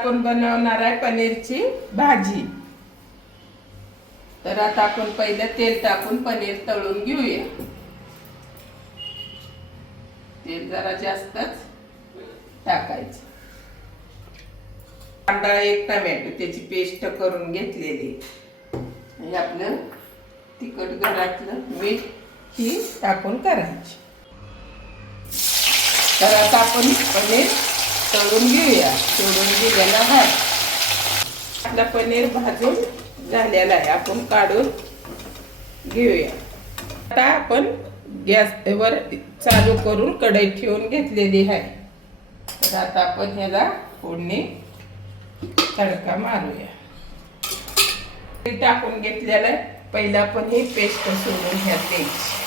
आपण बनवणार आहे पनीरची भाजी। तर आता आपण पहिले तेल टाकून पनीर तळून घेऊया। तेल जरा जास्तच टाकायचं। कांदा, एक टोमॅटो त्याची पेस्ट करून घेतलेली। हे आपलं तिखट घरातलं मीठ ही टाकून करायची। तर आता आपण पनीर तळून घेऊया। तळून घेतलेला आहे आपला पनीर भाजून झालेला आहे, आपण काढून घेऊया। आता आपण गॅसवर चालू करून कढई ठेवून घेतलेली आहे। तर आता आपण ह्याला फोडणी तडका मारूया। टाकून घेतलेलं आहे, पहिला पण ही पेस्ट सोडून ह्यात द्यायची।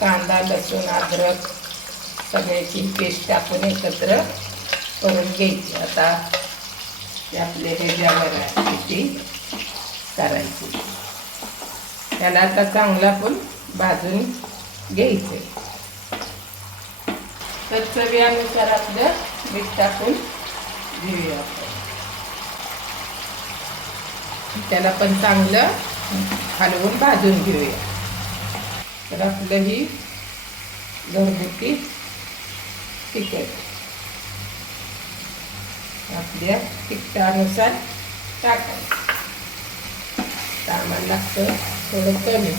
कांदा, लसूण, अद्रक सगळ्याची पेस्ट आपण एकत्र करून घ्यायची। आता आपले ह्याच्यावर आहे ती करायची। त्याला आता चांगला पण भाजून घ्यायचं। तर चवीनुसार आपलं मीठ टाकून घेऊया आपण। त्याला पण चांगलं हलवून भाजून घेऊया। तर आपलं ही घरगुती तिखट आपल्या तिखटानुसार टाकायचं। सामान लागतं थोडं कमी।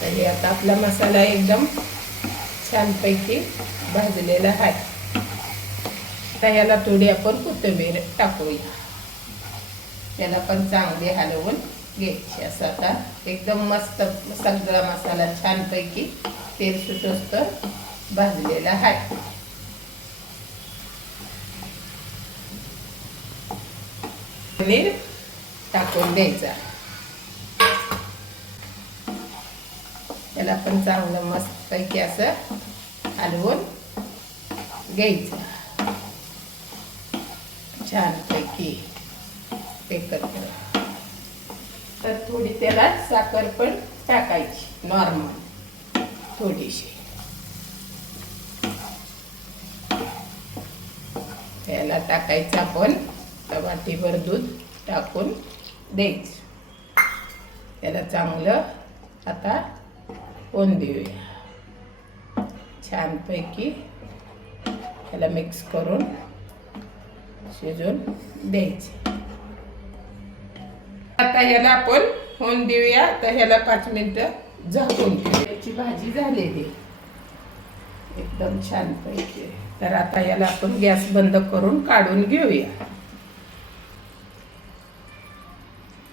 तर हे आता आपला मसाला एकदम छानपैकी भाजलेला आहे। आता ह्याला थोडी आपण कोथिंबीर टाकूया। त्याला पण चांगले हलवून घ्यायचे। असं आता एकदम मस्त सगळा मसाला छानपैकी तेल सुटोस्तर भाजलेला आहे। पनीर टाकून द्यायचा। त्याला पण चांगलं मस्तपैकी असं हलवून घ्यायचं छानपैकी एकत्र। तर थोडी त्याला साखर पण टाकायची नॉर्मल थोडीशी। त्याला टाकायचं आपण वाटीभर दूध टाकून द्यायचं। त्याला चांगलं आता होऊन देऊया छानपैकी। त्याला मिक्स करून शिजवून द्यायचे। आता ह्याला आपण होऊन देऊया। आता ह्याला 5 मिनिटं झाकून ठेवूया। याची भाजी झालेली एकदम छानपैकी। तर आता याला आपण गॅस बंद करून काढून घेऊया।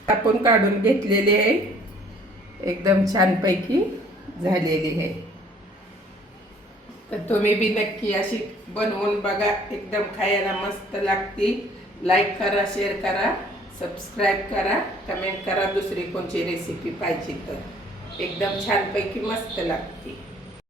आपण काढून घेतलेली आहे, एकदम छानपैकी झालेली आहे। तर तुम्ही बी नक्की अशी बनवून बघा, एकदम खायला मस्त लागते। लाईक करा, शेअर करा, सबस्क्राईब करा, कमेंट करा। दुसरी कोणची रेसिपी पाहिजे तर एकदम छानपैकी मस्त लागते।